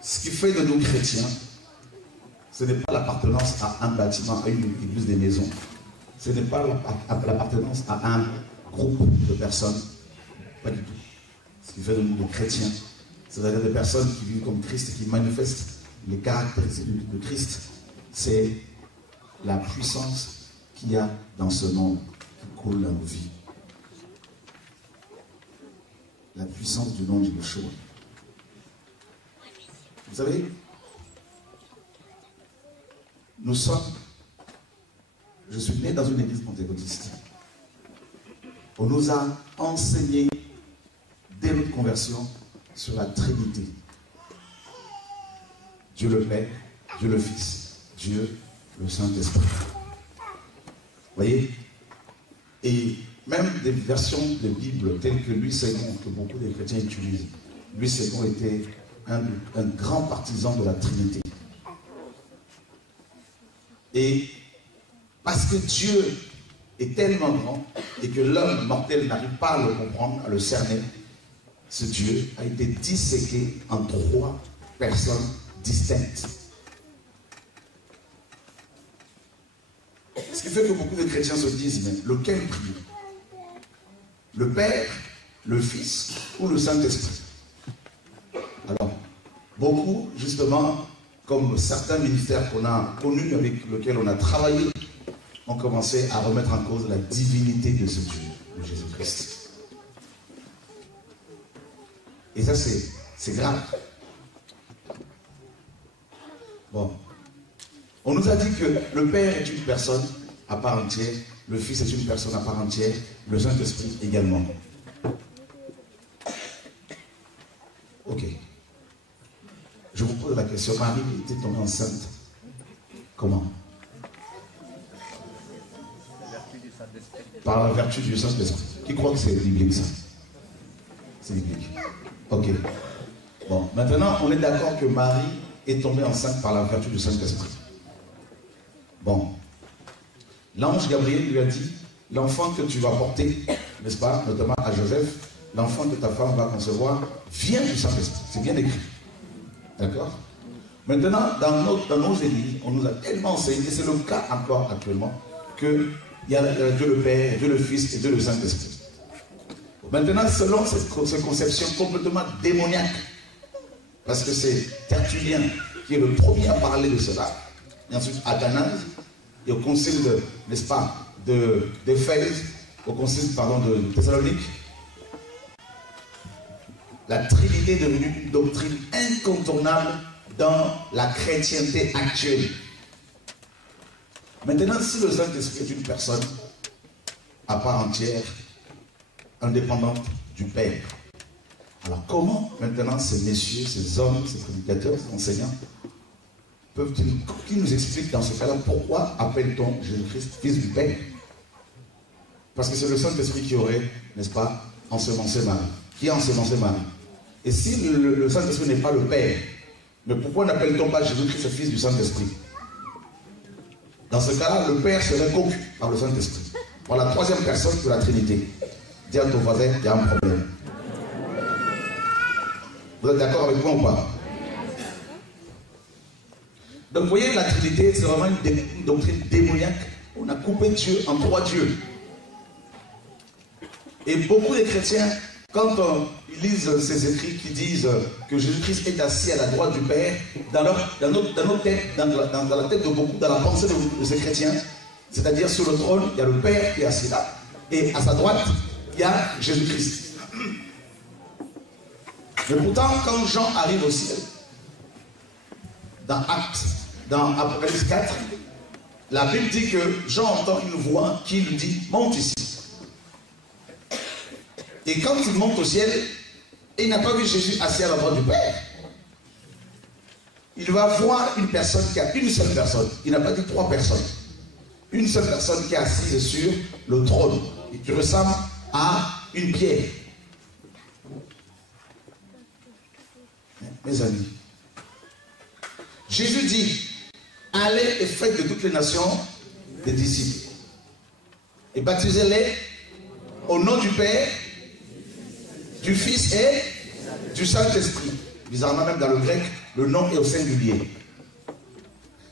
Ce qui fait de nous chrétiens, ce n'est pas l'appartenance à un bâtiment, à une église des maisons. Ce n'est pas l'appartenance à un groupe de personnes. Pas du tout. Ce qui fait de nous des chrétiens, c'est-à-dire des personnes qui vivent comme Christ et qui manifestent les caractéristiques de Christ, c'est la puissance qu'il y a dans ce nom qui coule dans nos vies. La puissance du nom de Yeshua. Vous savez, je suis né dans une église pentecôtiste. On nous a enseigné dès notre conversion sur la Trinité. Dieu le Père, Dieu le Fils, Dieu le Saint-Esprit. Vous voyez? Et même des versions de Bible telles que Louis II, que beaucoup de chrétiens utilisent. Louis II était un grand partisan de la Trinité. Et parce que Dieu est tellement grand et que l'homme mortel n'arrive pas à le comprendre, à le cerner, ce Dieu a été disséqué en 3 personnes distinctes. Ce qui fait que beaucoup de chrétiens se disent, mais lequel prie? Le Père, le Fils ou le Saint-Esprit? Alors, beaucoup, justement, comme certains ministères qu'on a connus, avec lesquels on a travaillé, ont commencé à remettre en cause la divinité de ce Dieu, de Jésus-Christ. Et ça, c'est grave. Bon. On nous a dit que le Père est une personne à part entière, le Fils est une personne à part entière, le Saint-Esprit également. Ok. Je vous pose la question, Marie était tombée enceinte. Comment? Par la vertu du Saint-Esprit. Qui croit que c'est biblique ça? C'est biblique. Ok. Bon, maintenant on est d'accord que Marie est tombée enceinte par la vertu du Saint-Esprit. Bon. L'ange Gabriel lui a dit, l'enfant que tu vas porter, n'est-ce pas, notamment à Joseph, l'enfant que ta femme va concevoir, vient du Saint-Esprit. C'est bien écrit. D'accord? Maintenant, dans nos églises, on nous a tellement enseigné, et c'est le cas encore actuellement, qu'il y a Dieu le Père, Dieu le Fils et Dieu le Saint-Esprit. Maintenant, selon cette conception complètement démoniaque, parce que c'est Tertullien qui est le premier à parler de cela, et ensuite Athanase, et au concile de, n'est-ce pas, d'Éphèse, au concile, pardon, de Thessalonique, la Trinité est devenue une doctrine incontournable dans la chrétienté actuelle. Maintenant, si le Saint-Esprit est une personne à part entière, indépendante du Père, alors comment maintenant ces messieurs, ces hommes, ces prédicateurs, ces enseignants, qui nous expliquent dans ce cas-là pourquoi appelle-t-on Jésus-Christ fils du Père? Parce que c'est le Saint-Esprit qui aurait, n'est-ce pas, ensemencé Marie. Qui a ensemencé Marie? Et si le Saint-Esprit n'est pas le Père, mais pourquoi n'appelle-t-on pas Jésus-Christ le fils du Saint-Esprit? Dans ce cas-là, le Père serait conclu par le Saint-Esprit, par la troisième personne de la Trinité. Dis à ton voisin, il y a un problème. Vous êtes d'accord avec moi ou pas? Donc vous voyez, la Trinité, c'est vraiment une doctrine démoniaque. On a coupé Dieu en 3 dieux. Et beaucoup de chrétiens, quand ils lisent ces écrits qui disent que Jésus-Christ est assis à la droite du Père, dans nos têtes, dans la tête de beaucoup, dans la pensée de ces chrétiens, c'est-à-dire sur le trône, il y a le Père qui est assis là, et à sa droite, il y a Jésus-Christ. Mais pourtant, quand Jean arrive au ciel, dans Apocalypse 4, la Bible dit que Jean entend une voix qui lui dit, monte ici. Et quand il monte au ciel, il n'a pas vu Jésus assis à la droite du Père. Il va voir une personne qui a une seule personne. Il n'a pas dit 3 personnes. Une seule personne qui est assise sur le trône et qui ressemble à une pierre. Mes amis, Jésus dit, allez et faites de toutes les nations des disciples et baptisez-les au nom du Père, du Fils et du Saint-Esprit. Bizarrement, même dans le grec, le nom est au singulier.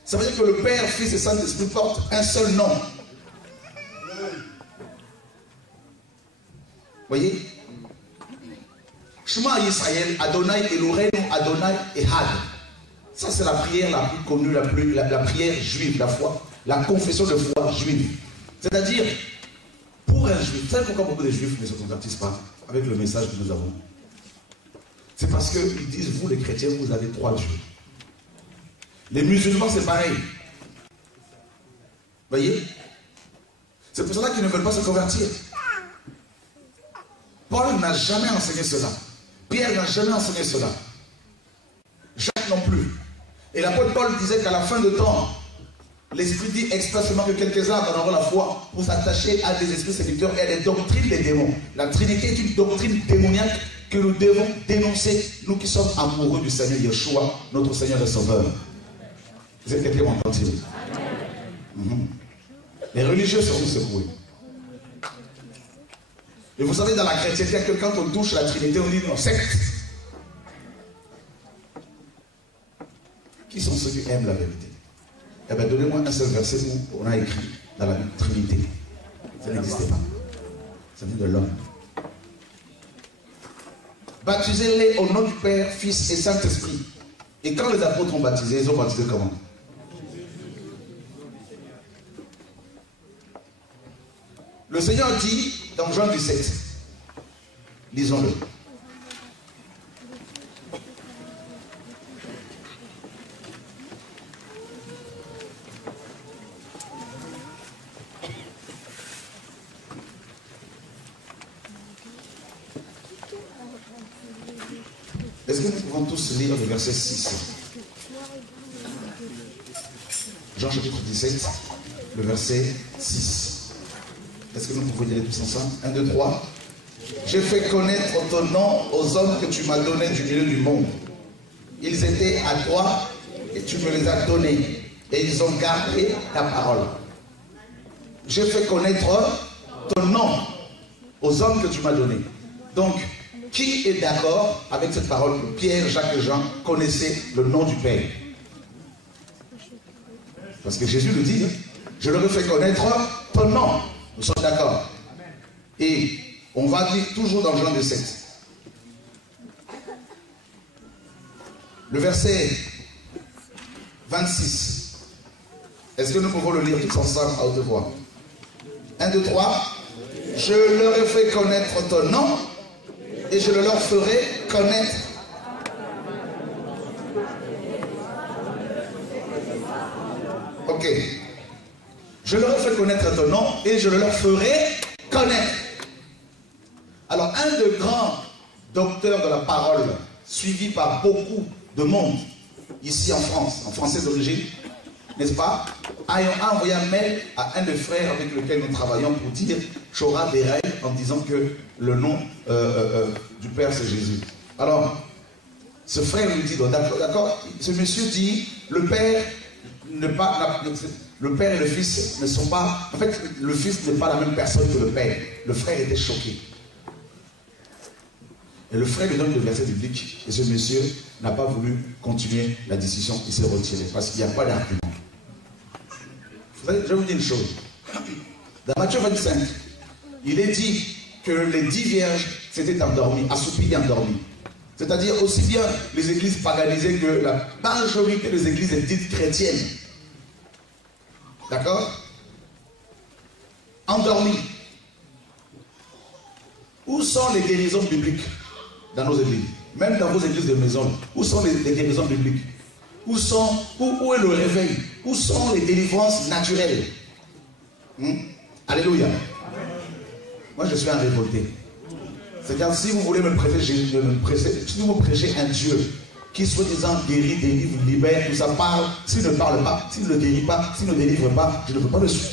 Ça veut dire que le Père, Fils et Saint-Esprit portent un seul nom. Voyez? Shema Israël, Adonai Elohenu, Adonai Ehad. Ça, c'est la prière la plus connue, la prière juive, la foi, la confession de foi juive. C'est-à-dire, pour un juif, vous savez pourquoi beaucoup de juifs ne se convertissent pas avec le message que nous avons? C'est parce qu'ils disent, vous les chrétiens, vous avez 3 dieux. Les musulmans, c'est pareil. Voyez? C'est pour cela qu'ils ne veulent pas se convertir. Paul n'a jamais enseigné cela. Pierre n'a jamais enseigné cela. Jacques non plus. Et l'apôtre Paul disait qu'à la fin de temps, l'Esprit dit expressément que quelques-uns abandonneront la foi pour s'attacher à des esprits séducteurs et à des doctrines des démons. La Trinité est une doctrine démoniaque que nous devons dénoncer, nous qui sommes amoureux du Seigneur Yeshua, notre Seigneur et Sauveur. Vous êtes quelqu'un entendu? Les religieux seront secoués. Et vous savez, dans la chrétienté, que quand on touche la Trinité, on dit non, secte. Qui sont ceux qui aiment la vérité? Eh bien, donnez-moi un seul verset où on a écrit dans la Trinité. Ça n'existait pas. Ça vient de l'homme. Baptisez-les au nom du Père, Fils et Saint-Esprit. Et quand les apôtres ont baptisé, ils ont baptisé comment? Le Seigneur dit dans Jean 17, lisons-le. Est-ce que nous pouvons tous lire le verset 6? Jean chapitre 17, le verset 6. Est-ce que nous pouvons lire tous ensemble? 1, 2, 3. J'ai fait connaître ton nom aux hommes que tu m'as donnés du milieu du monde. Ils étaient à toi et tu me les as donnés. Et ils ont gardé ta parole. J'ai fait connaître ton nom aux hommes que tu m'as donnés. Donc, qui est d'accord avec cette parole que Pierre, Jacques et Jean connaissaient le nom du Père? Parce que Jésus le dit, je leur ai fait connaître ton nom. Nous sommes d'accord. Et on va dire toujours dans Jean 17. Le verset 26. Est-ce que nous pouvons le lire tous ensemble à haute voix? 1, 2, 3. Je leur ai fait connaître ton nom et je le leur ferai connaître. Ok. Je leur ai fait connaître ton nom et je le leur ferai connaître. Alors, un des grands docteurs de la parole, suivi par beaucoup de monde, ici en France, en français d'origine, n'est-ce pas, a envoyé un mail à un des frères avec lequel nous travaillons pour dire Chora Beraï, en disant que le nom du Père c'est Jésus. Alors, ce frère lui dit, d'accord, ce monsieur dit, le Père le Père et le Fils ne sont pas... En fait, le Fils n'est pas la même personne que le Père. Le frère était choqué. Et le frère lui donne le verset biblique. Et ce monsieur n'a pas voulu continuer la discussion. Il s'est retiré parce qu'il n'y a pas d'argument. Je vais vous dire une chose. Dans Matthieu 25, il est dit que les 10 vierges s'étaient endormies, assoupies et endormies. C'est-à-dire aussi bien les églises paganisées que la majorité des églises dites chrétiennes. D'accord? Endormies. Où sont les guérisons bibliques dans nos églises? Même dans vos églises de maison, où sont les guérisons bibliques? Où est le réveil? Où sont les délivrances naturelles? Alléluia. Moi je suis un révolté. C'est-à-dire si vous voulez me prêcher, si vous me prêchez un Dieu qui soi-disant guérit, délivre, libère, tout ça parle, s'il ne parle pas, s'il ne guérit pas, s'il ne délivre pas, je ne peux pas le suivre.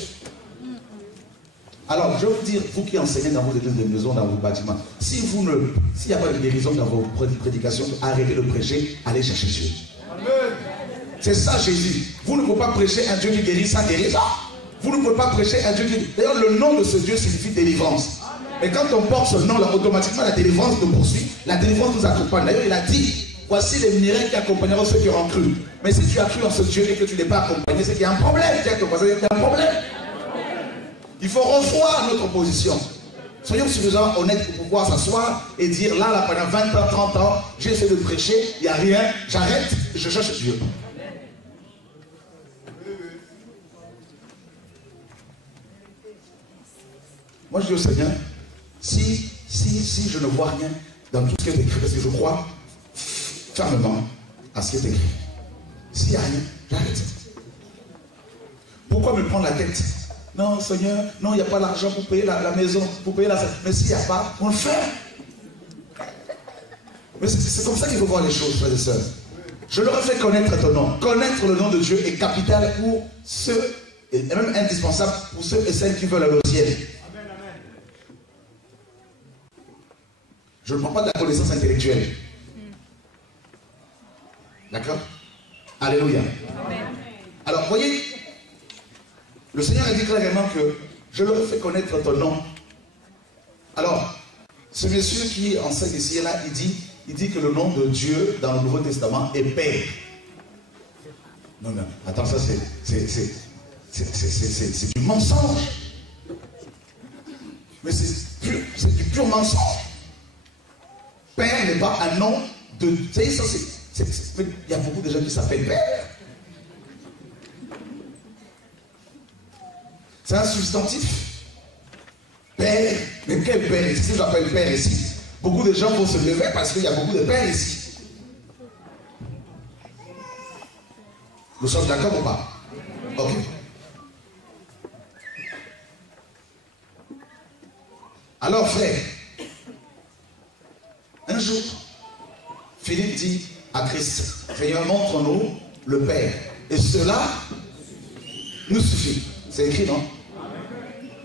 Alors, je vais vous dire, vous qui enseignez dans vos églises de maison, dans vos bâtiments, s'il n'y a pas de guérison dans vos prédications, arrêtez de prêcher, allez chercher Dieu. C'est ça Jésus. Vous ne pouvez pas prêcher un Dieu qui guérit sans guérison. Vous ne pouvez pas prêcher un Dieu qui... D'ailleurs, le nom de ce Dieu signifie délivrance. Et quand on porte ce nom-là, automatiquement la délivrance nous poursuit, la délivrance nous accompagne. D'ailleurs, il a dit, voici les miracles qui accompagneront ceux qui auront cru. Mais si tu as cru en ce Dieu et que tu n'es pas accompagné, c'est qu'il y a un problème. Il y a un problème. Il faut revoir notre position. Soyons suffisamment honnêtes pour pouvoir s'asseoir et dire, là, pendant 20 ans, 30 ans, j'ai essayé de prêcher, il n'y a rien, j'arrête, je cherche Dieu. Moi, je dis au Seigneur, si je ne vois rien dans tout ce qui est écrit, parce que je crois fermement à ce qui est écrit. S'il n'y a rien, j'arrête. Pourquoi me prendre la tête? Non, Seigneur, non, il n'y a pas l'argent pour payer la maison, pour payer la... Mais s'il n'y a pas, on le fait. Mais c'est comme ça qu'il faut voir les choses, frères et sœurs. Je leur ai fait connaître ton nom. Connaître le nom de Dieu est capital pour ceux, et même indispensable pour ceux et celles qui veulent aller au ciel. Je ne prends pas de la connaissance intellectuelle. D'accord? Alléluia. Alors, vous voyez, le Seigneur a dit clairement que je leur ai fait connaître ton nom. Alors, ce monsieur qui enseigne ici et là, il dit que le nom de Dieu dans le Nouveau Testament est Père. Non, non, attends, ça c'est du mensonge. Mais c'est du pur mensonge. Père n'est pas un nom de... Vous savez, ça c'est... Il y a beaucoup de gens qui s'appellent Père. C'est un substantif. Père. Mais quel Père? Si j'appelle Père ici, beaucoup de gens vont se lever parce qu'il y a beaucoup de pères ici. Nous sommes d'accord ou pas? Ok. Alors frère, un jour, Philippe dit à Christ, Seigneur, montre-nous le Père. Et cela nous suffit. C'est écrit, non?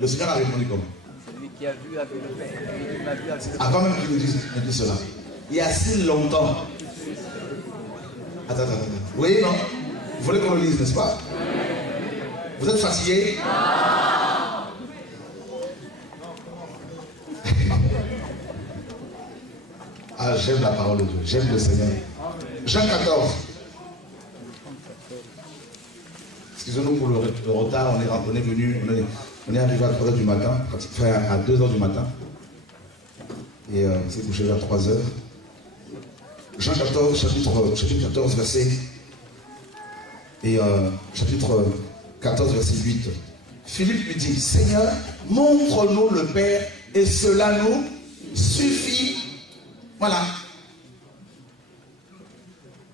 Le Seigneur a répondu comment? Celui qui a vu avec le Père. Celui qui m'a vu avec le Père. Avant même qu'il me dise cela. Il y a si longtemps. Attends. Vous voyez, non? Vous voulez qu'on le lise, n'est-ce pas? Vous êtes fatigué? Ah, j'aime la parole de Dieu, j'aime le Seigneur. Jean 14. Excusez-nous pour le retard, on est venu, on est arrivé à 3h du matin, à 2h du matin. Et on s'est couché vers 3h. Jean 14, chapitre 14, verset. Et chapitre 14, verset 8. Philippe lui dit, Seigneur, montre-nous le Père et cela nous suffit. Voilà.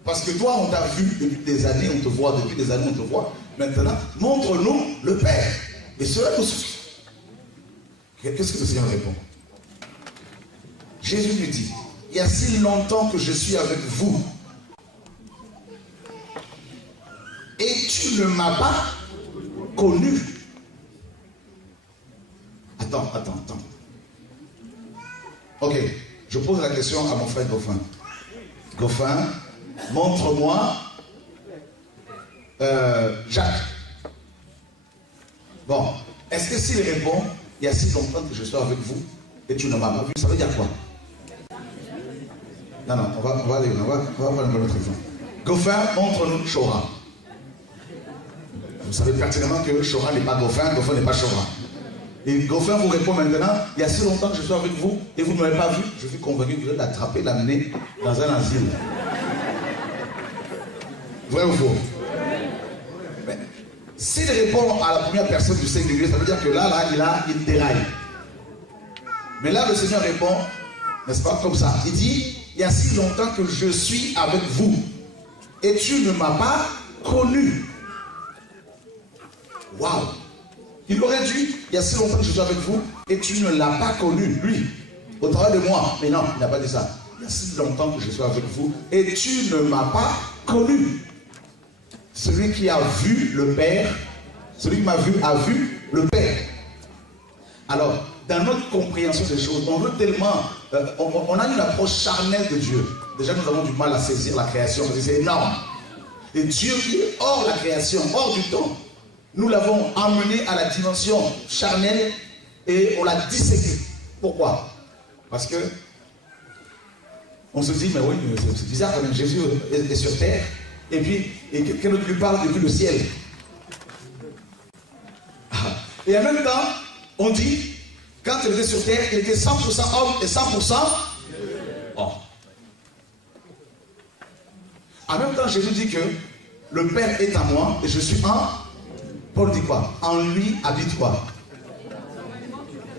Parce que toi, on t'a vu depuis des années, on te voit, depuis des années, on te voit. Maintenant, montre-nous le Père. Et cela nous suffit. Qu'est-ce que le Seigneur répond? Jésus lui dit, il y a si longtemps que je suis avec vous. Et tu ne m'as pas connu. Attends. Ok. Je pose la question à mon frère Goffin. Goffin, montre-moi Jacques. Bon, est-ce que s'il répond, il y a si longtemps que je suis avec vous et tu ne m'as pas vu, ça veut dire quoi? Non, on va aller, on va prendre un autre exemple. Goffin, montre-nous Chora. Vous savez pertinemment que Chora n'est pas Goffin, Goffin n'est pas Chora. Et Goffin vous répond maintenant, il y a si longtemps que je suis avec vous et vous ne m'avez pas vu, je suis convaincu que vous allez l'attraper, l'amener dans un asile. Vrai ou faux? Mais s'il répond à la première personne du singulier, ça veut dire que là, il déraille. Mais là, le Seigneur répond, n'est-ce pas, comme ça. Il dit, il y a si longtemps que je suis avec vous et tu ne m'as pas connu. Waouh! Il aurait dit, il y a si longtemps que je suis avec vous et tu ne l'as pas connu, lui, au travers de moi. Mais non, il n'a pas dit ça. Il y a si longtemps que je suis avec vous et tu ne m'as pas connu. Celui qui a vu le Père, celui qui m'a vu a vu le Père. Alors, dans notre compréhension des choses, on veut tellement, on a une approche charnelle de Dieu. Déjà, nous avons du mal à saisir la création, c'est énorme. Et Dieu qui est hors la création, hors du temps, nous l'avons amené à la dimension charnelle et on l'a disséqué. Pourquoi? Parce que On se dit, mais oui, c'est bizarre quand même, Jésus est sur terre, et puis quelqu'un d'autre lui parle depuis le ciel. Et en même temps, on dit, quand il était sur terre, il était 100% homme et 100% homme. En même temps, Jésus dit que le Père est en moi et je suis en... Paul dit quoi? En lui habite quoi?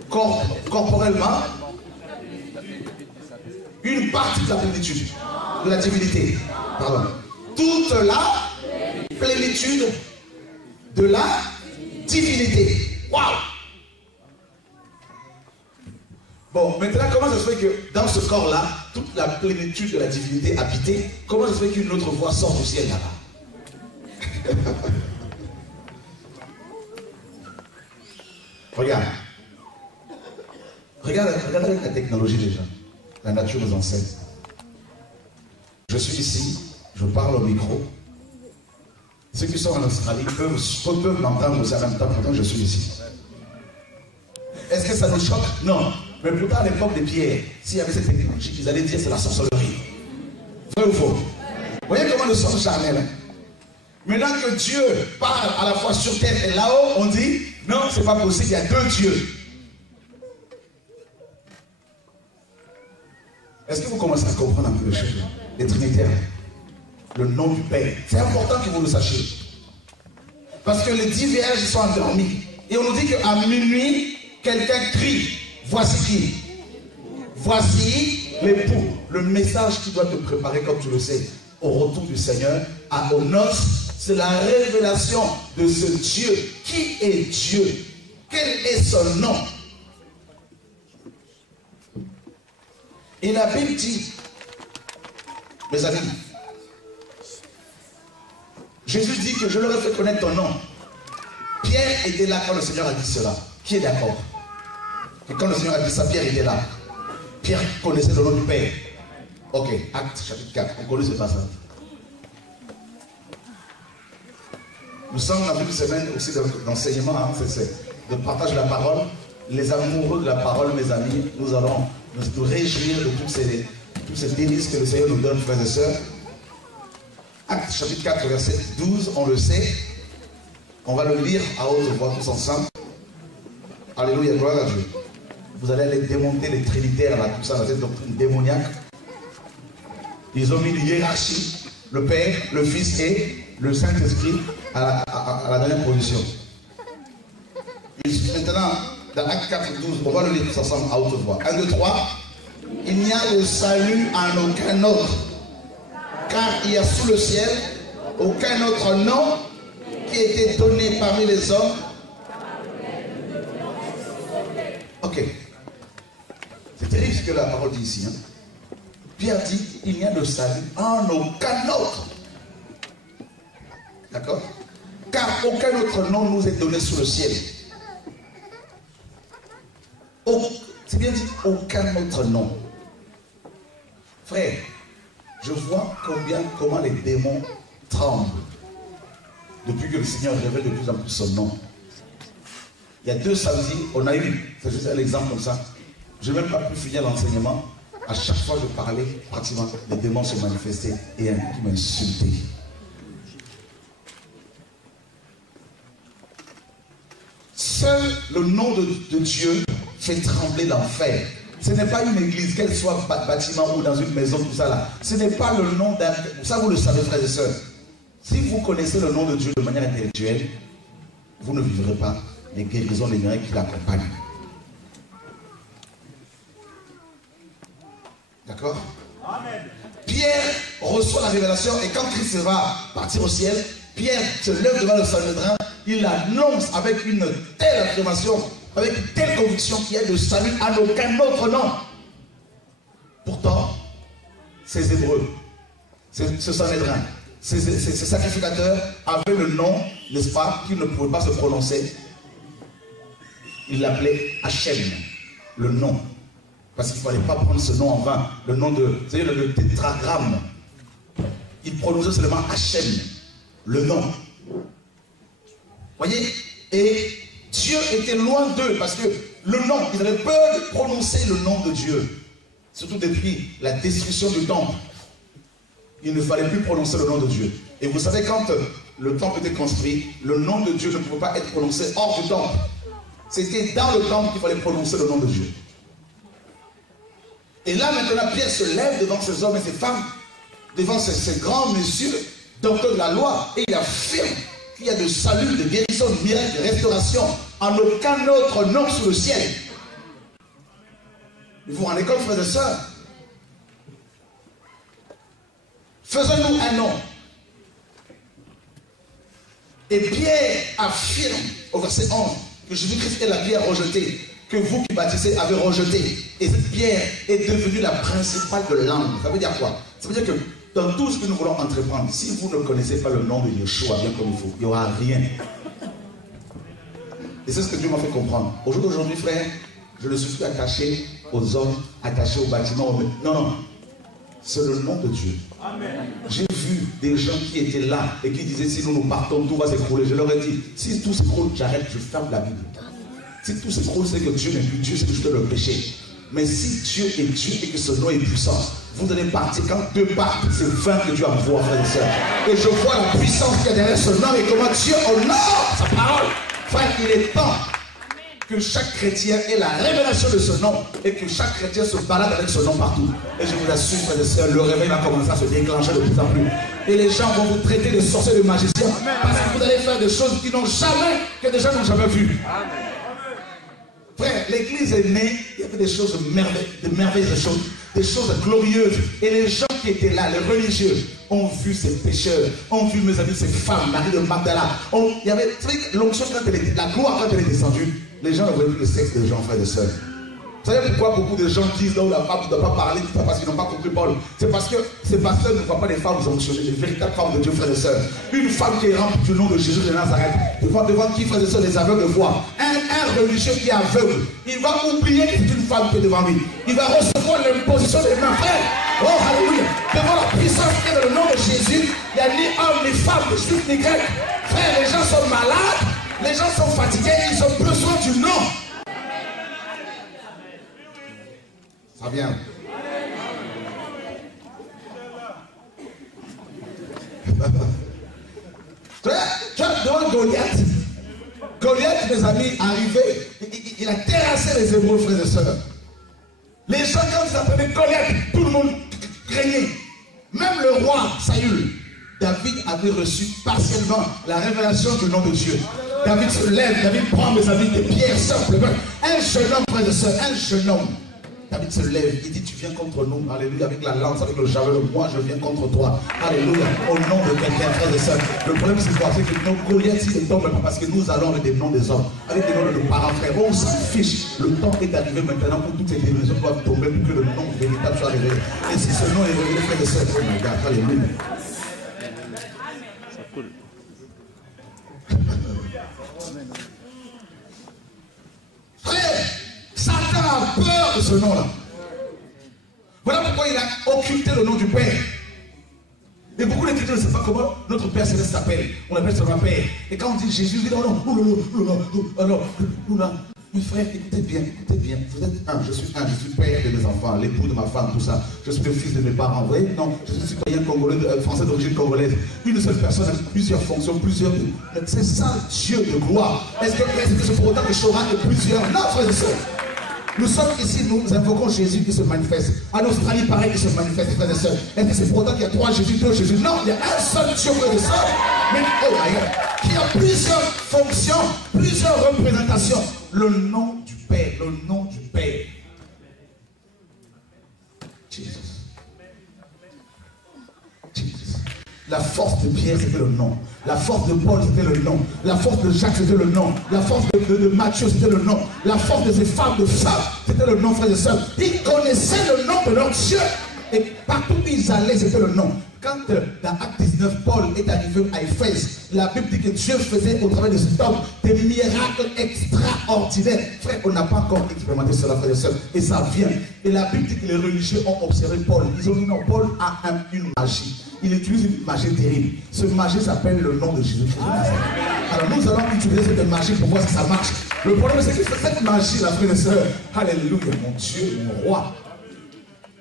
Corporellement, une partie de la plénitude, de la divinité. Pardon. Toute la plénitude de la divinité. Waouh! Bon, maintenant, comment ça se fait que dans ce corps-là, toute la plénitude de la divinité habitée, comment ça se fait qu'une autre voix sort du ciel là-bas? Regarde. Regarde avec la technologie déjà. La nature nous enseigne. Je suis ici, je parle au micro. Ceux qui sont en Australie peuvent m'entendre aussi en même temps, pourtant je suis ici. Est-ce que ça nous choque? Non. Mais pourtant à l'époque de Pierre, s'il y avait cette technologie, ils allaient dire c'est la sorcellerie. Vrai ou faux? Vous voyez comment nous sommes charnels, hein? Maintenant que Dieu parle à la fois sur terre et là-haut, on dit non, c'est pas possible, il y a deux dieux. Est-ce que vous commencez à comprendre un peu les choses? Les Trinitaires, le nom du Père. C'est important que vous le sachiez. Parce que les 10 vierges sont endormis. Et on nous dit qu'à minuit, quelqu'un crie. Voici qui? Voici l'époux. Le message qui doit te préparer, comme tu le sais, au retour du Seigneur, aux noces, c'est la révélation de ce Dieu. Qui est Dieu? Quel est son nom? Et la Bible dit, mes amis, Jésus dit que je leur ai fait connaître ton nom. Pierre était là quand le Seigneur a dit cela. Qui est d'accord? Et quand le Seigneur a dit ça, Pierre était là. Pierre connaissait le nom du Père. Ok, Acte chapitre 4, on connaît ce passage. Nous sommes dans une semaine aussi d'enseignement, hein, c'est de partage de la parole. Les amoureux de la parole, mes amis, nous allons nous réjouir de toutes ces délices que le Seigneur nous donne, frères et sœurs. Acte chapitre 4, verset 12, on le sait. On va le lire à haute voix tous ensemble. Alléluia, gloire à Dieu. Vous allez aller démonter les trinitaires, là, tout ça, dans cette doctrine démoniaque. Ils ont mis une hiérarchie, le Père, le Fils et le Saint-Esprit à la dernière position. Maintenant, dans Acte 4, 12, on va le lire tous ensemble à haute voix. 1, 2, 3. Il n'y a de salut en aucun autre, car il y a sous le ciel aucun autre nom qui a été donné parmi les hommes. Ok. C'est terrible ce que la parole dit ici. Hein? Pierre dit, il n'y a de salut en aucun autre. D'accord? Car aucun autre nom nous est donné sous le ciel. C'est bien dit, aucun autre nom. Frère, je vois comment les démons tremblent depuis que le Seigneur révèle de plus en plus son nom. Il y a 2 samedis, on a eu, c'est juste un exemple comme ça. Je n'ai même pas pu finir l'enseignement. À chaque fois que je parlais, pratiquement, les démons se manifestaient et un qui m'insultait. Seul le nom de Dieu fait trembler l'enfer. Ce n'est pas une église, qu'elle soit bâtiment ou dans une maison, tout ça là. Ce n'est pas le nom d'un... Ça, vous le savez, frères et sœurs. Si vous connaissez le nom de Dieu de manière intellectuelle, vous ne vivrez pas les guérisons, les miracles qui l'accompagnent. D'accord? Amen. Pierre reçoit la révélation et quand Christ va partir au ciel, Pierre se lève devant le Sanhédrin, il annonce avec une telle affirmation, avec une telle conviction qu'il y a de salut à aucun autre nom. Pourtant, ces Hébreux, ce Sanhédrin, ces sacrificateurs avaient le nom, n'est-ce pas, qu'ils ne pouvaient pas se prononcer. Ils l'appelaient Hachem, le nom. Parce qu'il ne fallait pas prendre ce nom en vain. Le nom de, vous savez, le tétragramme. Ils prononçaient seulement Hachem, le nom. Voyez? Et Dieu était loin d'eux parce que le nom, ils avaient peur de prononcer le nom de Dieu. surtout depuis la destruction du temple, il ne fallait plus prononcer le nom de Dieu. Et vous savez, quand le temple était construit, le nom de Dieu ne pouvait pas être prononcé hors du temple. C'était dans le temple qu'il fallait prononcer le nom de Dieu. Et là maintenant, Pierre se lève devant ces hommes et ces femmes, devant ces grands messieurs, docteurs de la loi, et il affirme qu'il y a de salut, de guérison, de miracle, de restauration, en aucun autre nom sous le ciel. Vous vous rendez compte, frères et sœurs? Faisons-nous un nom. Et Pierre affirme au verset 11 que Jésus-Christ est la pierre rejetée, que vous qui bâtissez avez rejeté. Et cette pierre est devenue la principale de l'angle. Ça veut dire quoi? Ça veut dire que dans tout ce que nous voulons entreprendre, si vous ne connaissez pas le nom de Yeshua bien comme il faut, il n'y aura rien. Et c'est ce que Dieu m'a fait comprendre. Au jour d'aujourd'hui, frère, je ne suis plus attaché aux hommes, attaché aux bâtiments. Non, non. C'est le nom de Dieu. J'ai vu des gens qui étaient là et qui disaient si nous partons, tout va s'écrouler. Je leur ai dit, si tout s'écroule, j'arrête, je ferme la Bible. Si tout s'écroule, c'est que Dieu n'est plus Dieu, c'est que je fais le péché. Mais si Dieu est Dieu et que ce nom est puissant, vous allez partir quand deux partent, c'est 20 que Dieu envoie, frères et sœurs. Et je vois la puissance qu'il y a derrière ce nom et comment Dieu honore sa parole. Frère, il est temps que chaque chrétien ait la révélation de ce nom et que chaque chrétien se balade avec ce nom partout. Et je vous assure, frères et sœurs, le réveil va commencer à se déclencher de plus en plus. Et les gens vont vous traiter de sorciers, de magiciens, parce que vous allez faire des choses qu'ils n'ont jamais, que des gens n'ont jamais vues. Frère, l'église est née, il y avait des choses merveilleuses, des choses glorieuses. Et les gens qui étaient là, les religieux, ont vu ces pécheurs, ont vu, mes amis, ces femmes, Marie de Magdala. Il y avait, vous savez, l'onction quand elle était, la gloire quand elle est descendue, les gens ne voyaient plus le sexe des gens, frères et sœurs. Vous savez pourquoi beaucoup de gens disent non, la femme ne doit pas parler, parce qu'ils n'ont pas compris Paul. C'est parce que ces pasteurs ne voient pas les femmes onctionnées, les véritables femmes de Dieu, frères et sœurs. Une femme qui est remplie du nom de Jésus de Nazareth, devant qui, frères et sœurs, les aveugles voient. Un religieux qui est aveugle, il va oublier que c'est une femme qui est devant lui. Il va recevoir l'imposition des mains, frère. Oh, alléluia. Devant la puissance qui est dans le nom de Jésus, il n'y a ni homme, ni femme, ni juif, ni grec. Frère, les gens sont malades, les gens sont fatigués, ils ont besoin du nom. Ça vient. Tu vois, devant Goliath, Goliath, mes amis, arrivé, il a terrassé les Hébreux, frères et sœurs. Les gens, quand ils apprenaient Goliath, tout le monde craignait. Même le roi Saül, David avait reçu partiellement la révélation du nom de Dieu. David se lève, David prend, mes amis, des pierres simplement. Un jeune homme, frères et sœurs, un jeune homme. David se lève, il dit, tu viens contre nous, alléluia, avec la lance, avec le javelot, moi je viens contre toi, alléluia, au nom de quelqu'un, frère et sœurs. Le problème c'est quoi? C'est que nos Goliath, il ne tombe pas parce que nous allons avec des noms des hommes, avec des noms de nos parents, frères, on s'en fiche. Le temps est arrivé maintenant où toutes ces délusions doivent tomber pour que le nom véritable soit révélé. Et si ce nom est révélé, frère et sœurs, oh my God, alléluia. C'est cool. Frère, Satan a peur de ce nom-là. Voilà pourquoi il a occulté le nom du Père. Et beaucoup de chrétiens ne savent pas comment notre Père Céleste s'appelle. On l'appelle seulement Père. Et quand on dit Jésus, il dit non, alors, mes frères, écoutez bien. Vous êtes un, je suis père de mes enfants, l'époux de ma femme, tout ça. Je suis le fils de mes parents. Vous voyez? Non, je suis citoyen congolais, français d'origine congolaise. Une seule personne avec plusieurs fonctions, plusieurs. C'est ça, Dieu de gloire. Est-ce que c'est pour autant que Chora est plusieurs? Non, frères et sœurs. Nous sommes ici, nous invoquons Jésus qui se manifeste. En Australie, pareil, qui se manifeste, frères et sœurs. Est-ce que c'est pour autant qu'il y a 3 Jésus, 2 Jésus? Non, il y a un seul Dieu, frères et sœurs. Mais, oh my God, qui a plusieurs fonctions, plusieurs représentations. Le nom du Père, le nom du Père. Jesus. La force de Pierre, c'était le nom. La force de Paul, c'était le nom. La force de Jacques, c'était le nom. La force de Matthieu, c'était le nom. La force de ces femmes, c'était le nom, frères et sœurs. Ils connaissaient le nom de leur Dieu. Et partout où ils allaient, c'était le nom. Quand dans Acte 19, Paul est arrivé à Éphèse, la Bible dit que Dieu faisait au travers de cet homme des miracles extraordinaires. Frère, on n'a pas encore expérimenté cela, frère et sœurs. Et ça vient. Et la Bible dit que les religieux ont observé Paul. Ils ont dit non, Paul a une magie. Il utilise une magie terrible. Ce magie s'appelle le nom de Jésus-Christ. Alors nous allons utiliser cette magie pour voir si ça marche. Le problème c'est que cette magie, la frère et sœurs, alléluia, mon Dieu, mon roi.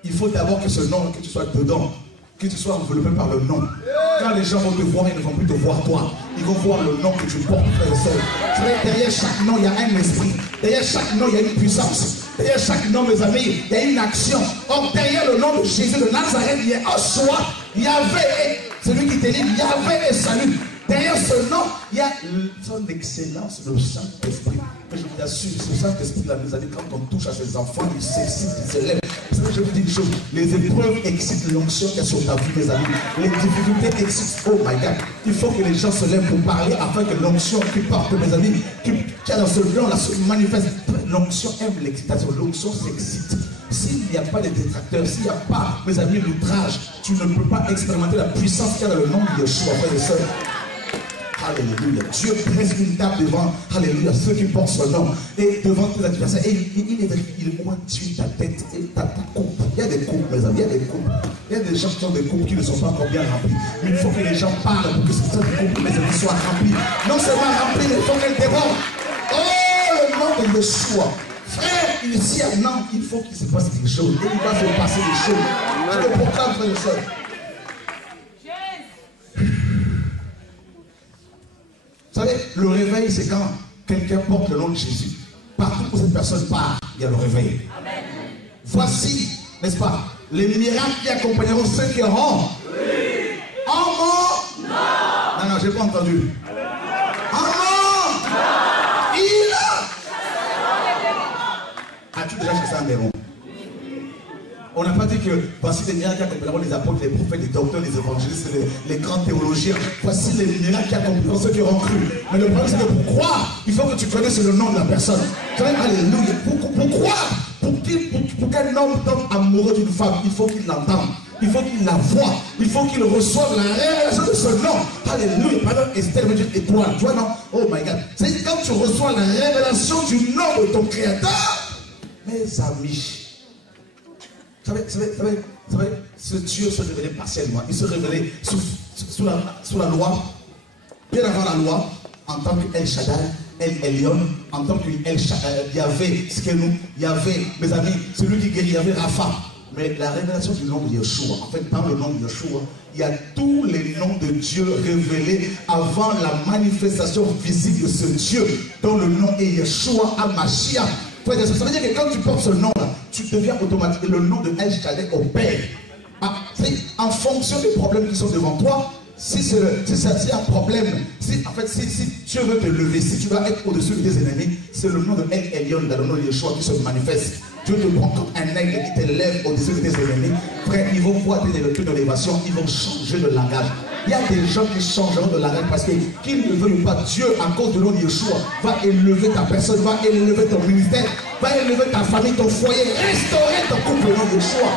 il faut d'abord que ce nom, que tu sois dedans, que tu sois enveloppé par le nom. Quand les gens vont te voir, ils ne vont plus te voir toi. Ils vont voir le nom que tu portes, frère et soeur. Vous savez, derrière chaque nom, il y a un esprit. Derrière chaque nom, il y a une puissance. Derrière chaque nom, mes amis, il y a une action. Or, derrière le nom de Jésus de Nazareth, il y a un soi, Yahvé, celui qui te dit Yahvé et salut. Derrière ce nom, il y a son excellence, le Saint-Esprit. Mais je vous assure, ce Saint-Esprit-là, mes amis, quand on touche à ses enfants, il s'excite, il se lève. Vous savez, je vous dis une chose, les épreuves excitent l'onction qu'il y a sur ta vie, mes amis. Les difficultés excitent, oh my God. Il faut que les gens se lèvent pour parler afin que l'onction qui porte, mes amis, qui a dans ce lion-là se manifeste. L'onction aime l'excitation, l'onction s'excite. S'il n'y a pas de détracteurs, s'il n'y a pas, mes amis, l'outrage, tu ne peux pas expérimenter la puissance qu'il y a dans le nom de Yeshua, frères et sœurs. Alléluia. Dieu presse une table devant, alléluia, ceux qui portent son nom. Et devant tes adversaires. Et il ointue ta tête et ta coupe. Il y a des coupes, mes amis, il y a des coupes. Il y a des gens qui ont des coupes qui ne sont pas encore bien remplies. Mais il faut que les gens parlent pour que cette coupe, mes amis, soit remplie. Non seulement remplie, mais il faut qu'elle déborde. Oh, le nom de Yeshua. Frère, ici à Nantes, il faut qu'il se passe quelque chose. Et il va se passer des choses. Je le proclame, frère et sœur. Vous savez, le réveil, c'est quand quelqu'un porte le nom de Jésus. Partout où cette personne part, il y a le réveil. Amen. Voici, n'est-ce pas, les miracles qui accompagneront ceux qui auront. Oui. En mort. Non. Non, j'ai pas entendu. En mort. Il a. As-tu déjà chassé un démon? On n'a pas dit que voici les miracles qui accompagneront les apôtres, les prophètes, les docteurs, les évangélistes, les grands théologiens. Voici les miracles qui accompagneront ceux qui auront cru. Mais le problème, c'est que pour croire, il faut que tu connaisses le nom de la personne. Alléluia. Pour croire, pour qu'un homme tombe amoureux d'une femme, il faut qu'il l'entende. Il faut qu'il la voie. Il faut qu'il reçoive la révélation de ce nom. Alléluia. Par exemple, Esther veut dire étoile. Tu vois, non? Oh my God. C'est quand tu reçois la révélation du nom de ton Créateur, mes amis. Vous savez, ce Dieu se révélait partiellement. Il se révélait sous la loi, bien avant la loi, en tant qu'El Shaddai, El Elyon, en tant qu'El Shaddai, Yahvé, Skenu, Yahvé, mes amis, celui qui guérit, Yahvé, Rapha. Mais la révélation du nom de Yeshua, en fait, dans le nom de Yeshua, il y a tous les noms de Dieu révélés avant la manifestation physique de ce Dieu, dont le nom est Yeshua HaMashiach. Ça veut dire que quand tu portes ce nom-là, tu deviens automatique. Le nom de El Shaddai opère. En fonction des problèmes qui sont devant toi, si c'est un problème, si Dieu veut te lever, si tu dois être au-dessus de tes ennemis, c'est le nom de El Elyon, dans le nom de Yeshua qui se manifeste. Dieu te prend comme un aigle qui t'élève au-dessus de tes ennemis. Frère, ils vont voir tes élévations, ils vont changer de langage. Il y a des gens qui changeront de langage parce qu'ils ne veulent pas. Dieu, à cause de nom de Yeshua, va élever ta personne, va élever ton ministère, va élever ta famille, ton foyer, restaurer ton couple au nom de Yeshua.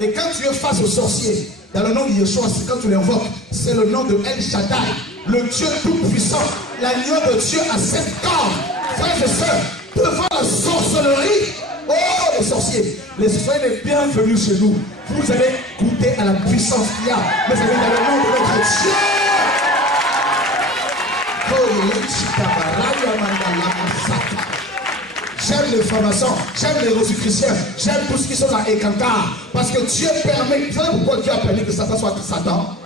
Et quand tu es face au sorcier, dans le nom de Yeshua, c'est quand tu l'invoques, c'est le nom de El Shaddai, le Dieu tout-puissant, l'agneau de Dieu à 7 cornes. Frères et sœurs, devant la sorcellerie, oh les sorciers, soyez les bienvenus chez nous. Vous allez goûter à la puissance qu'il y a. Mais vous allez dans le nom de notre Dieu. J'aime les francs-maçons, j'aime les rosicruciens, j'aime tout ce qui sont là et Kankar. Parce que Dieu permet. Vous savez pourquoi Dieu a permis que Satan soit Satan?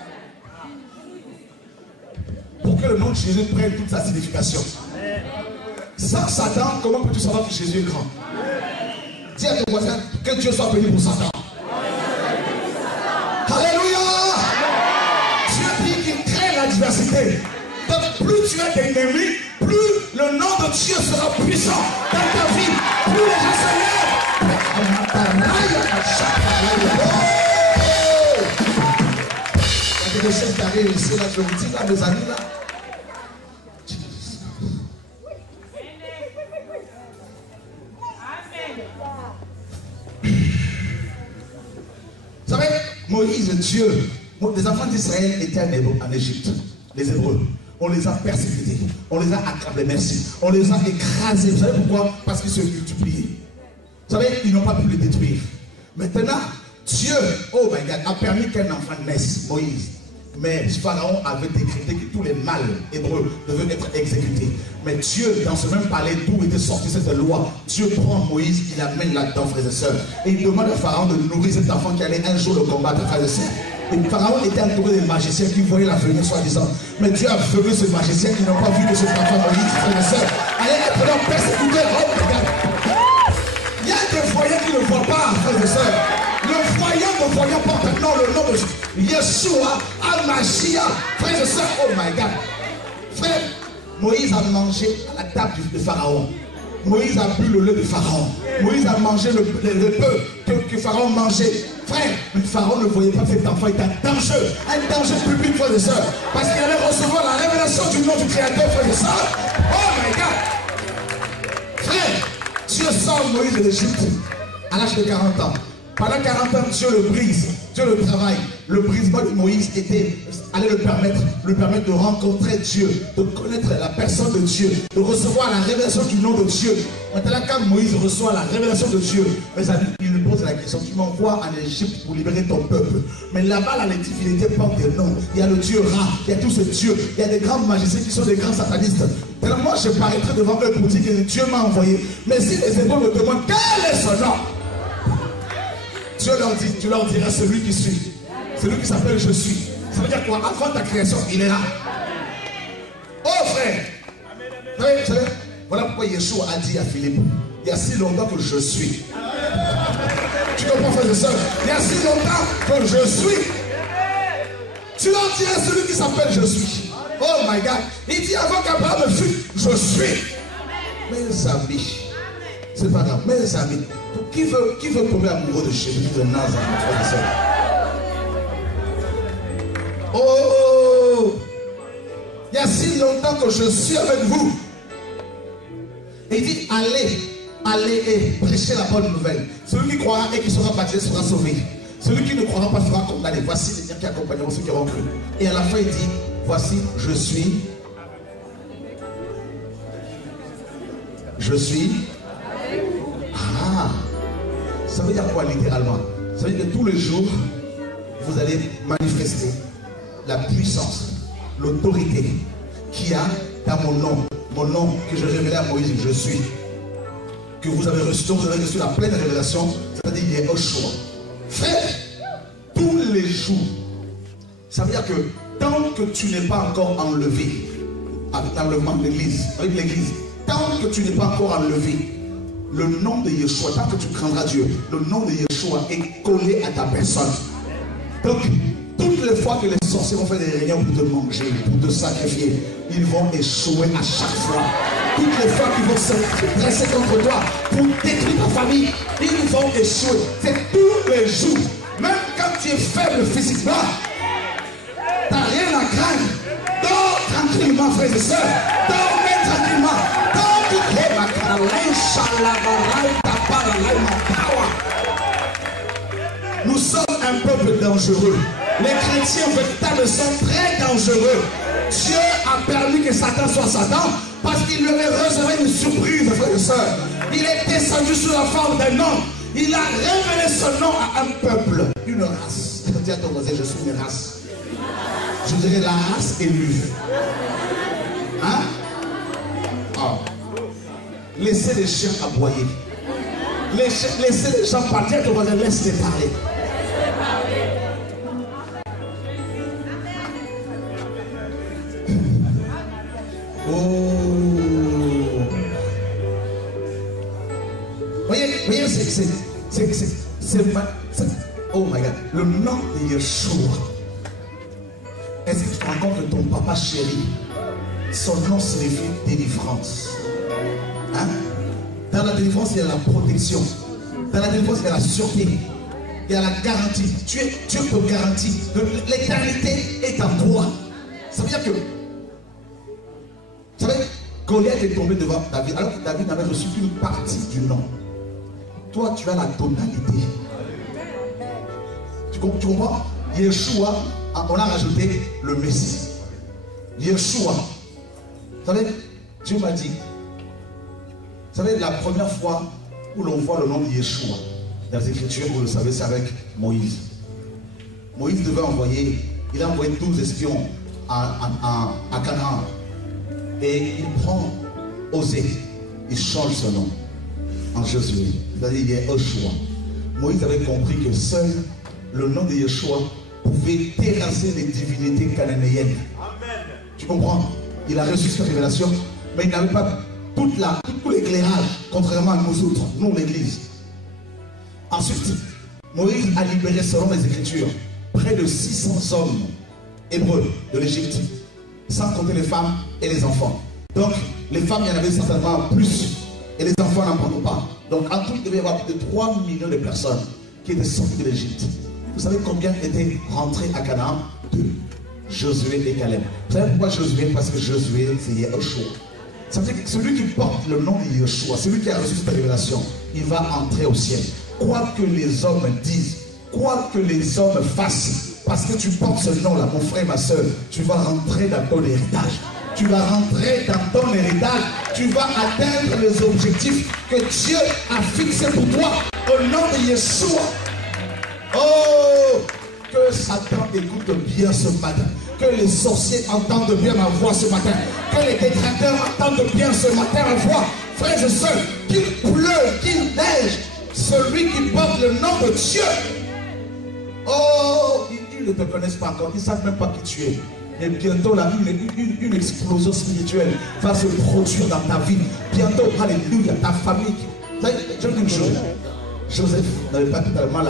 Pour que le nom de Jésus prenne toute sa signification. Sans Satan, comment peux-tu savoir que Jésus est grand? Dis à ton voisin que Dieu soit béni pour Satan. Alléluia. Dieu dit qu'il crée la diversité. Donc plus tu as d'ennemis, plus le nom de Dieu sera puissant dans ta vie. Plus les gens se lèvent. Il y a des choses qui arrivent ici, là, je vous dis, là, mes amis, là. Vous savez, Moïse, Dieu, les enfants d'Israël étaient en Égypte, les Hébreux. On les a persécutés, on les a accablés, merci. On les a écrasés. Vous savez pourquoi? Parce qu'ils se multipliaient. Vous savez, ils n'ont pas pu les détruire. Maintenant, Dieu, oh my God, a permis qu'un enfant naisse, Moïse. Mais Pharaon avait décrété que tous les mâles hébreux devaient être exécutés. Mais Dieu, dans ce même palais d'où était sortie cette loi, Dieu prend Moïse, il l'amène là-dedans, frères et sœurs. Et il demande à Pharaon de nourrir cet enfant qui allait un jour le combattre, frères et sœurs. Et Pharaon était entouré des magiciens qui voyaient l'avenir, soi-disant. Mais Dieu a aveuglé ce magicien qui n'ont pas vu que cet enfant Moïse, frères et sœurs, allait être leur persécuteur. Oh, regarde. Il y a des voyants qui ne voient pas, frères et sœurs. Le voyant ne voyant pas maintenant le nom de Yeshua, Al-Mashiach, frères et sœurs. Oh my God. Frère, Moïse a mangé à la table de Pharaon. Moïse a bu le lait de Pharaon. Moïse a mangé le peu que Pharaon mangeait. Frère, mais Pharaon ne voyait pas que cet enfant était un danger public, frères et sœurs. Parce qu'il allait recevoir la révélation du nom du Créateur, frères et sœurs. Oh my God. Frère, Dieu sort Moïse de l'Égypte à l'âge de 40 ans. Pendant 40 ans, Dieu le brise, Dieu le travaille. Le brisement de Moïse allait le permettre de rencontrer Dieu, de connaître la personne de Dieu, de recevoir la révélation du nom de Dieu. Maintenant, quand Moïse reçoit la révélation de Dieu, il lui pose la question, tu m'envoies en Égypte pour libérer ton peuple. Mais là-bas, la divinités portent des noms. Il y a le Dieu Ra, il y a tous ces dieux, il y a des grands magiciens qui sont des grands satanistes. Alors moi, je paraîtrais devant eux pour dire que Dieu m'a envoyé. Mais si les Hébreux me demandent quel est son nom, Dieu leur dit, tu leur diras celui qui suit. Celui qui s'appelle Je suis. Ça veut dire quoi? Avant ta création, il est là. Oh frère! Vous savez, voilà pourquoi Yeshua a dit à Philippe, il y a si longtemps que je suis. Tu comprends, frère et sœur? Il y a si longtemps que je suis. Tu leur diras celui qui s'appelle Je suis. Oh my God! Il dit avant qu'Abraham fût, je suis. Mes amis, c'est pas grave, mes amis. Qui veut tomber amoureux de Jésus de Nazareth, frère et sœur? Oh! Il y a si longtemps que je suis avec vous. Et il dit, allez et prêchez la bonne nouvelle. Celui qui croira et qui sera baptisé sera sauvé. Celui qui ne croira pas sera condamné. Voici les liens qui accompagneront ceux qui auront cru. Et à la fin, il dit, voici, je suis. Ah! Ça veut dire quoi littéralement? Ça veut dire que tous les jours, vous allez manifester la puissance, l'autorité qu'il y a dans mon nom que je révélais à Moïse, je suis. Que vous avez reçu la pleine révélation, c'est-à-dire il y a un choix. Frère, tous les jours, ça veut dire que tant que tu n'es pas encore enlevé, avec l'enlèvement de l'église, tant que tu n'es pas encore enlevé, le nom de Yeshua, tant que tu craindras Dieu, le nom de Yeshua est collé à ta personne. Donc, toutes les fois que les sorciers vont faire des réunions pour te manger, pour te sacrifier, ils vont échouer à chaque fois. Toutes les fois qu'ils vont se dresser contre toi pour détruire ta famille, ils vont échouer. C'est tous les jours. Même quand tu es faible physiquement, tu n'as rien à craindre. Dors tranquillement, frères et sœurs. Dors tranquillement. Nous sommes un peuple dangereux. Les chrétiens véritables sont très dangereux. Dieu a permis que Satan soit Satan parce qu'il lui avait réservé une surprise, frères et sœurs. Il est descendu sous la forme d'un homme. Il a révélé son nom à un peuple, une race. Dis à ton voisin, je suis une race. Je dirais la race élue. Hein? Oh. Laissez les chiens aboyer. Laissez les gens partir. Ton voisin, laisse-les parler. Oh. Voyez, c'est oh my God, le nom de Yeshua. Est-ce que tu te rends compte que ton papa chéri, son nom signifie délivrance? Hein? Dans la délivrance, il y a la protection. Dans la délivrance, il y a la sûreté. Il y a la garantie. Dieu te garantit. L'éternité est en toi. Ça veut dire que, vous savez, Goliath est tombé devant David, alors que David n'avait reçu qu'une partie du nom. Toi, tu as la totalité. Tu comprends? Yeshua, on a rajouté le Messie. Yeshua. Vous savez, Dieu m'a dit, vous savez, la première fois où l'on voit le nom de Yeshua dans les Écritures, vous le savez, c'est avec Moïse. Moïse devait envoyer il a envoyé 12 espions à Canaan. Et il prend Osée, il change son nom en Josué. C'est-à-dire il y a Joshua. Moïse avait compris que seul le nom de Yeshua pouvait terrasser les divinités cananéennes. Amen. Tu comprends? Il a reçu cette révélation, mais il n'avait pas tout l'éclairage, contrairement à nous autres, nous l'église. Ensuite, Moïse a libéré selon les Écritures près de 600 hommes hébreux de l'Égypte, sans compter les femmes et les enfants. Donc, les femmes, il y en avait certainement plus, et les enfants n'en parlent pas. Donc, en tout, il devait y avoir plus de 3 millions de personnes qui étaient sorties de l'Égypte. Vous savez combien étaient rentrés à Canaan? 2. Josué et Caleb. Vous savez pourquoi Josué? Parce que Josué, c'est Yeshua. Ça veut dire que celui qui porte le nom de Yeshua, celui qui a reçu cette révélation, il va entrer au ciel. Quoi que les hommes disent, quoi que les hommes fassent, parce que tu portes ce nom-là, mon frère, ma soeur, tu vas rentrer dans ton héritage. Tu vas rentrer dans ton héritage. Tu vas atteindre les objectifs que Dieu a fixés pour toi au nom de Yeshua. Oh, que Satan écoute bien ce matin. Que les sorciers entendent bien ma voix ce matin. Que les détracteurs entendent bien ce matin ma voix. Frères et sœurs, qu'il pleuve, qu'il neige, celui qui porte le nom de Dieu. Oh, ils ne te connaissent pas encore. Ils ne savent même pas qui tu es. Et bientôt, là, une explosion spirituelle va se produire dans ta vie. Bientôt, alléluia, ta famille. Je veux dire une chose. Joseph n'avait pas totalement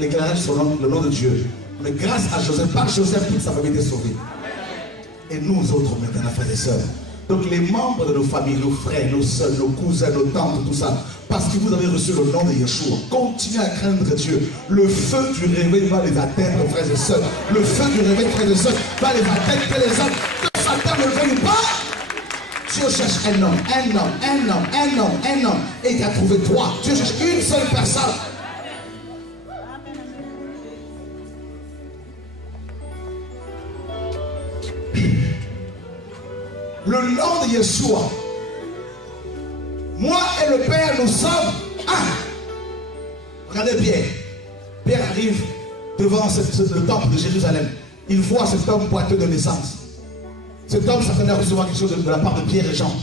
l'éclairage sur le nom de Dieu. Mais grâce à Joseph, par Joseph, toute sa famille était sauvée. Et nous autres, maintenant, frères et sœurs. Donc les membres de nos familles, nos frères, nos soeurs, nos cousins, nos tantes, tout ça, parce que vous avez reçu le nom de Yeshua, continuez à craindre Dieu. Le feu du réveil va les atteindre, frères et sœurs. Le feu du réveil, frères et sœurs, va les atteindre, que les hommes, que Satan ne le veuille pas. Dieu cherche un homme, et il a trouvé toi. Dieu cherche une seule personne. Le nom de Yeshua. Moi et le Père, nous sommes un. Regardez Pierre. Pierre arrive devant le temple de Jérusalem. Il voit cet homme boiteux de naissance. Cet homme s'attendait à recevoir quelque chose de la part de Pierre et Jean.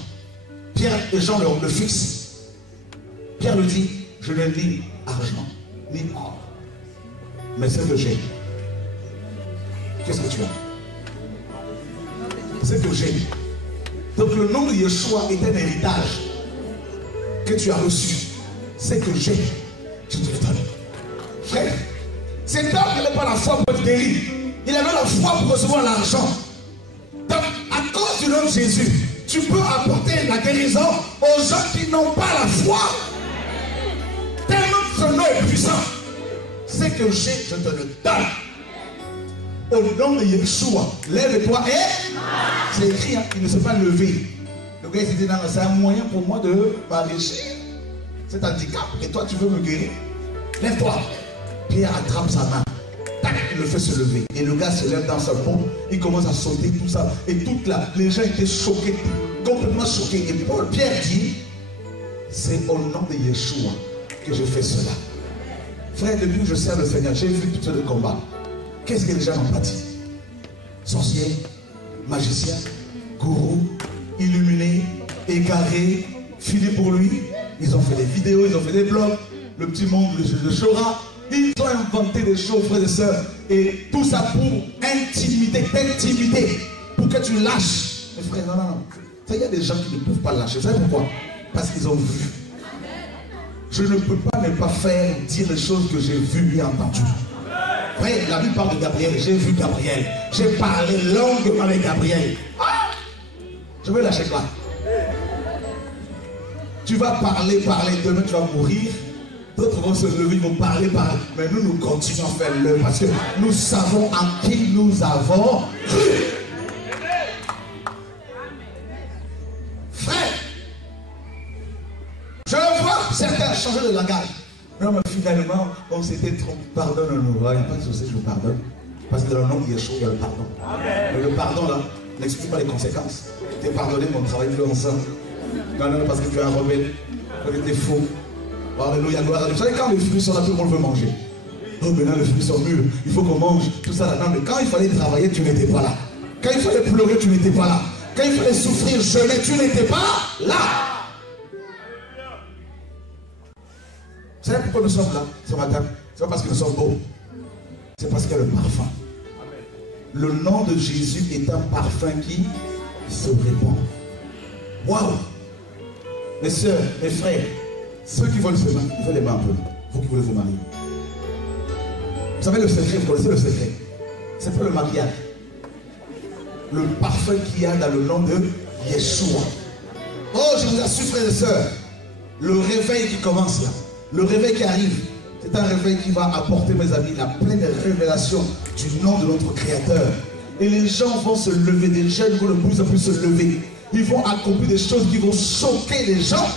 Pierre et Jean le fixent. Pierre lui dit, je n'ai ni argent, ni or, mais ce que j'ai. Qu'est-ce que tu as? C'est que j'ai. Donc le nom de Yeshua est un héritage que tu as reçu. C'est que j'ai, je te le donne. Frère, cet homme n'avait pas la foi pour être guéri. Il avait la foi pour recevoir l'argent. Donc à cause du nom de Jésus, tu peux apporter la guérison aux gens qui n'ont pas la foi. Tellement ce nom est puissant. C'est que j'ai, je te le donne. Au nom de Yeshua, lève-toi et c'est écrit, hein, il ne s'est pas levé. Le gars il dit, non, c'est un moyen pour moi de m'enrichir. C'est un handicap et toi tu veux me guérir. Lève-toi. Pierre attrape sa main. Tac, il le fait se lever. Et le gars se lève dans sa pompe. Il commence à sauter, tout ça. Et toute là, les gens étaient choqués, complètement choqués. Et Pierre dit, c'est au nom de Yeshua que je fais cela. Frère, depuis que je sers le Seigneur, j'ai vu tout ce combat. Qu'est-ce que les gens ont pratiqué? Sorciers, magiciens, gourous, illuminés, égarés, filés pour lui. Ils ont fait des vidéos, ils ont fait des blogs. Le petit monde de Shora. Ils ont inventé des choses, frères et sœurs. Et tout ça pour t'intimider. Pour que tu lâches. Mais frère, non. Il y a des gens qui ne peuvent pas lâcher. Vous savez pourquoi? Parce qu'ils ont vu. Je ne peux pas ne pas faire dire les choses que j'ai vues et entendues. Frère, la Bible parle de Gabriel. J'ai vu Gabriel. J'ai parlé longuement avec Gabriel. Je vais lâcher quoi? Tu vas parler. Demain, tu vas mourir. D'autres vont se lever, ils vont parler. Mais nous continuons à faire l'œuvre parce que nous savons en qui nous avons cru. Frère, je vois certains changer de langage. Non, mais finalement, on s'était trompé. Pardonne-nous. Il n'y a pas de souci, je vous pardonne. Parce que dans le nom de Yeshua, il y a le pardon. Mais le pardon, là, n'explique pas les conséquences. Tu es pardonné, mais on travaille plus ensemble. Non, parce que tu es un rebelle, que tu es faux. Alléluia, gloire à Dieu. Vous savez, quand les fruits sont là, tout le monde veut manger. Oh, maintenant les fruits sont mûrs, il faut qu'on mange, tout ça là. Non, mais quand il fallait travailler, tu n'étais pas là. Quand il fallait pleurer, tu n'étais pas là. Quand il fallait souffrir, jeûner, tu n'étais pas là. Vous savez pourquoi nous sommes là ce matin? C'est pas parce que nous sommes beaux. C'est parce qu'il y a le parfum. Le nom de Jésus est un parfum qui se répand. Waouh! Mes soeurs, mes frères, ceux qui veulent se marier, levez les mains un peu. Vous qui voulez vous marier. Vous savez le secret, vous connaissez le secret. C'est pas le mariage. Le parfum qu'il y a dans le nom de Yeshua. Oh, je vous assure, frères et sœurs, le réveil qui commence là, le réveil qui arrive, c'est un réveil qui va apporter, mes amis, la pleine révélation du nom de notre Créateur. Et les gens vont se lever, des jeunes vont de plus en plus se lever. Ils vont accomplir des choses qui vont choquer les gens.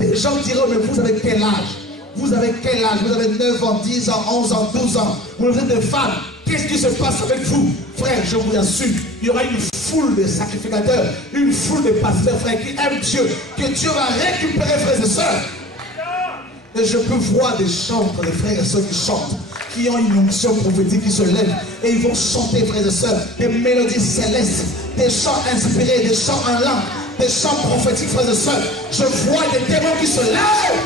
Les gens diront, mais vous avez quel âge? Vous avez quel âge? Vous avez 9 ans, 10 ans, 11 ans, 12 ans. Vous êtes des femmes. Qu'est-ce qui se passe avec vous? Frère, je vous assure, il y aura une foule de sacrificateurs, une foule de pasteurs, frères, qui aiment Dieu, que Dieu va récupérer, frères et sœurs. Et je peux voir des chantres, des frères et sœurs qui chantent, qui ont une onction prophétique qui se lève, et ils vont chanter, frères et sœurs, des mélodies célestes, des chants inspirés, des chants en langue, des chants prophétiques, frères et sœurs. Je vois des démons qui se lèvent,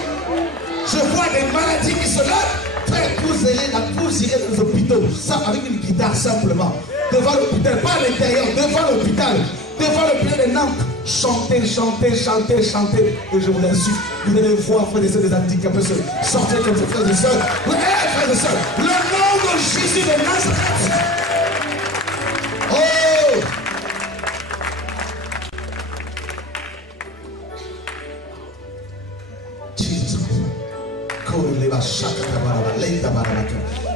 je vois des maladies qui se lèvent. Frère, vous irez dans les hôpitaux, ça avec une guitare simplement, devant l'hôpital, pas à l'intérieur, devant l'hôpital de Nantes. Chantez, chantez, chantez, chantez. Et je vous assure, vous allez voir, frères et sœurs, des handicapés sortir comme ça, frères et sœurs. Oui, frères et sœurs, le nom de Jésus de Nazareth. Oh! Jesus.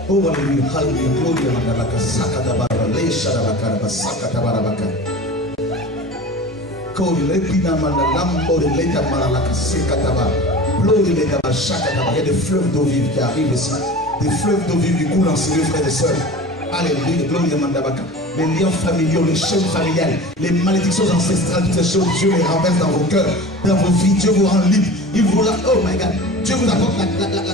Oh, hallelujah, hallelujah, glory, mandalaka, sakata le shadabaka, sakata barabaka. Il y a des fleuves d'eau vive qui arrivent ici. Des fleuves d'eau vive qui coulent en Seigneur, frères et sœurs. Alléluia, gloire à Mandabaka. Les liens familiaux, les chaînes familiales, les malédictions ancestrales, toutes ces choses, Dieu les renverse dans vos cœurs, dans vos vies. Dieu vous rend libre. Il vous rend, oh my God, Dieu vous apporte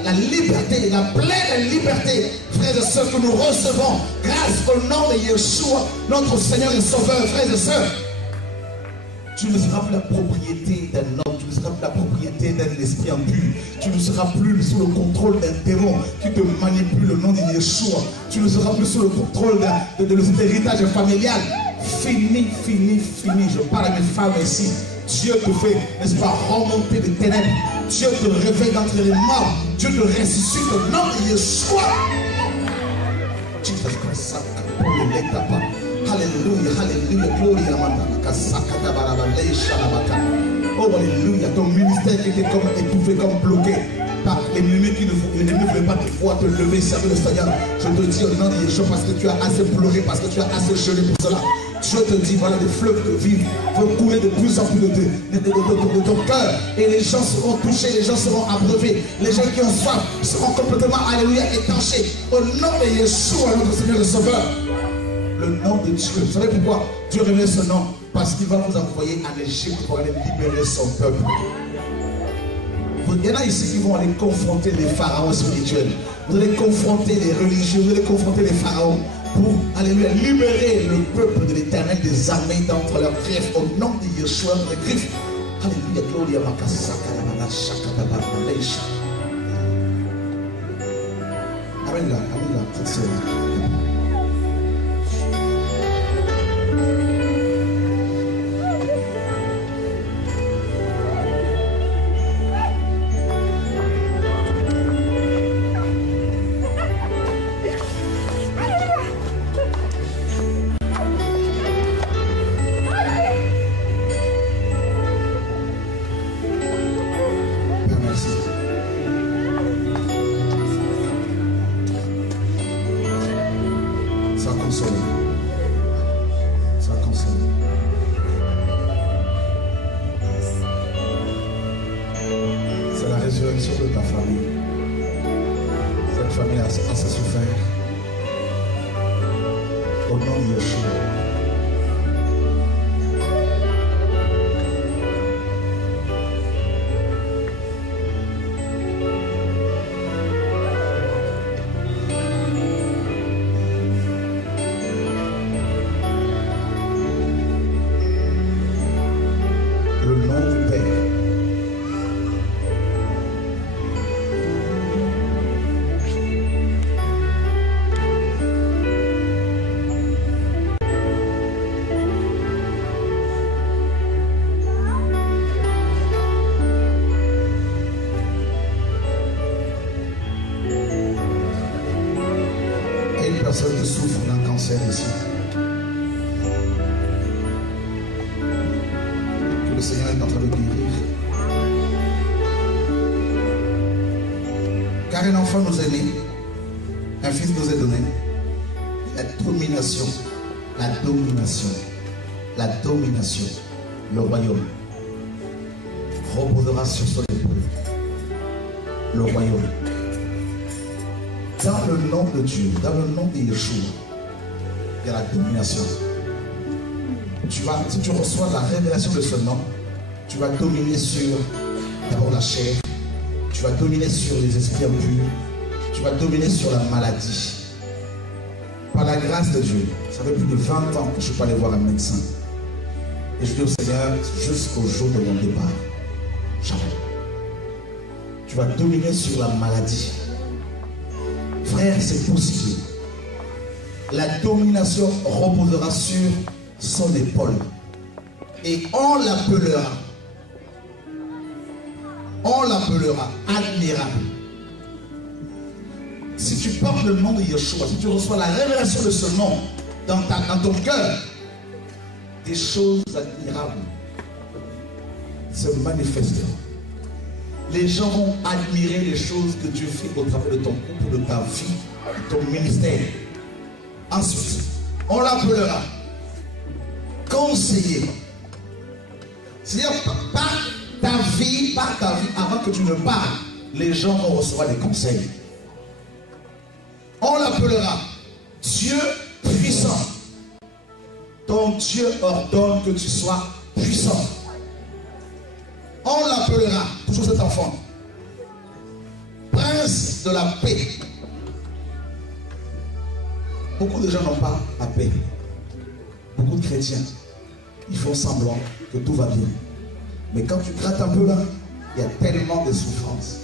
la liberté, la pleine liberté, frères et sœurs, que nous recevons grâce au nom de Yeshua, notre Seigneur et Sauveur, frères et sœurs. Tu ne seras plus la propriété d'un homme, tu ne seras plus la propriété d'un esprit impur, tu ne seras plus sous le contrôle d'un démon qui te manipule le nom de Yeshua, tu ne seras plus sous le contrôle de cet héritage familial. Fini, fini, fini. Je parle à mes femmes ici. Dieu te fait, n'est-ce pas, remonter des ténèbres. Dieu te réveille d'entre les morts. Dieu te ressuscite au nom de Yeshua. Jesus Christ, Alléluia, Alléluia, glory à Mandalaka, Sakata Barabale, Shalabaka. Oh, Alléluia, ton ministère qui était comme étouffé, comme bloqué par l'ennemi qui ne voulait pas te voir te lever, servir le Seigneur. Je te dis au nom de Yeshua, parce que tu as assez pleuré, parce que tu as assez jeûné pour cela. Dieu te dit, voilà, des fleuves de vie vont couler de plus en plus de ton cœur. Et les gens seront touchés, les gens seront abreuvés. Les gens qui ont soif seront complètement, alléluia, étanchés. Au nom de Yeshua, notre Seigneur le Sauveur. Le nom de Dieu. Vous savez pourquoi Dieu révèle ce nom? Parce qu'il va vous envoyer en Égypte pour aller libérer son peuple. Il y en a ici qui vont aller confronter les pharaons spirituels. Vous allez confronter les religieux, vous allez confronter les pharaons pour, alléluia, libérer le peuple de l'Éternel des armées d'entre leurs griffes. Au nom de Yeshua, les griffes. Alléluia, gloria makasaka la shakata baraleisha. Amen là, cette sœur. cancer ici. Que le Seigneur est en train de guérir. Car un enfant nous est né, un fils nous est donné. La domination, la domination, la domination, le royaume reposera sur son épaule. Le royaume. Dans le nom de Dieu, dans le nom de Yeshua, il y a la domination. Si tu reçois la révélation de ce nom, tu vas dominer sur d'abord la chair, tu vas dominer sur les esprits impurs, tu vas dominer sur la maladie. Par la grâce de Dieu, ça fait plus de 20 ans que je ne suis pas allé voir un médecin. Et je dis au Seigneur, jusqu'au jour de mon départ, jamais. Tu vas dominer sur la maladie. Frère, c'est possible. La domination reposera sur son épaule. Et on l'appellera admirable. Si tu portes le nom de Yeshua, si tu reçois la révélation de ce nom dans ton cœur, des choses admirables se manifesteront. Les gens vont admirer les choses que Dieu fait au travers de ton couple, de ta vie, de ton ministère. Ensuite, on l'appellera conseiller. C'est-à-dire, par ta vie, avant que tu ne parles, les gens vont recevoir des conseils. On l'appellera Dieu puissant. Ton Dieu ordonne que tu sois puissant. On l'appellera, toujours cet enfant, prince de la paix. Beaucoup de gens n'ont pas la paix. Beaucoup de chrétiens, ils font semblant que tout va bien. Mais quand tu grattes un peu là, il y a tellement de souffrances,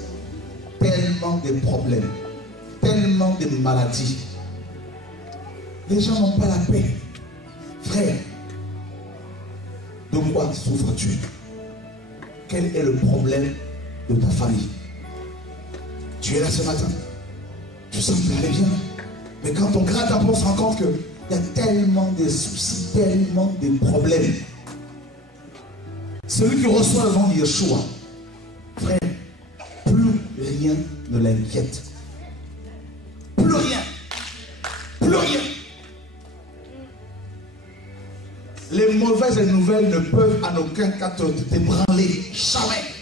tellement de problèmes, tellement de maladies. Les gens n'ont pas la paix. Frère, de quoi souffres-tu? Quel est le problème de ta famille? Tu es là ce matin, tu sens que tu allais bien, mais quand on gratte un peu, on se rend compte qu'il y a tellement de soucis, tellement de problèmes. Celui qui reçoit le nom de Yeshua, frère, plus rien ne l'inquiète. Plus rien. Plus rien. Les mauvaises nouvelles ne peuvent en aucun cas t'ébranler. Jamais.